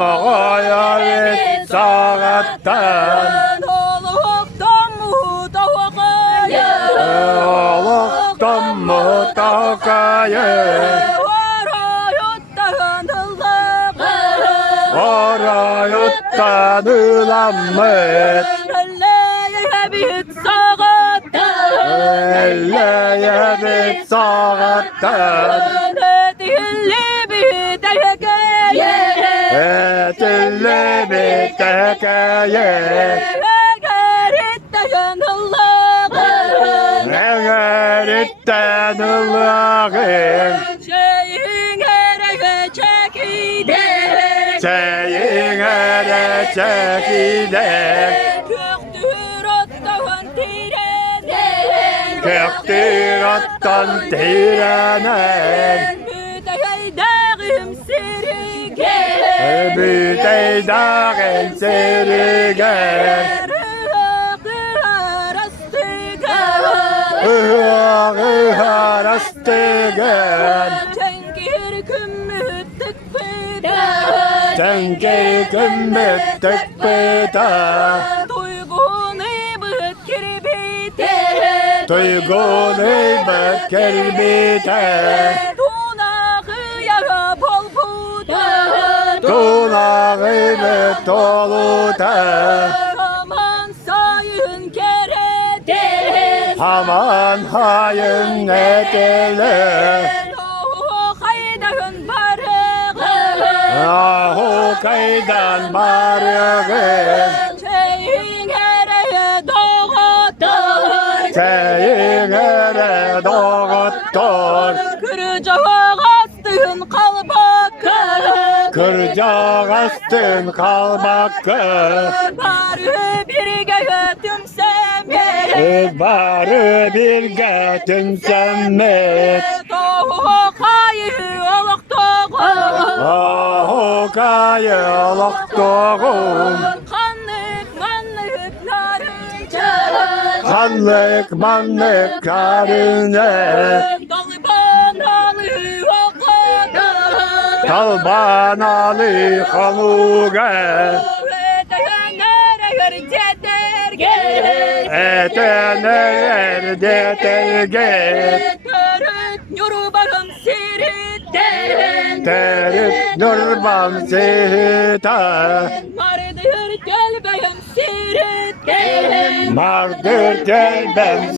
Oğolorу sağattan Oğluktan mutakayı Orayuttan ılanmış Elleye bit sağattan Etilli bit tekeye Eğeritten ıllağın Şeyin ere çekide Köktür ottan tirenen Bütey dağın sirigen ıhıaağ astıgen Tenkir kümmüttük bita Tuygunu bıt kerbite Tunağı bıt toluta Aman hayın eteli oğulorun barığı Şeyin ere doğuttur Kırcak astın kalbakı Barı bir götün semmet Oğukayı oluktuğum Kanlık manlık karine Kalbanalı омуга Eteneler deterge Terip nurbam sihita Mardır gelbem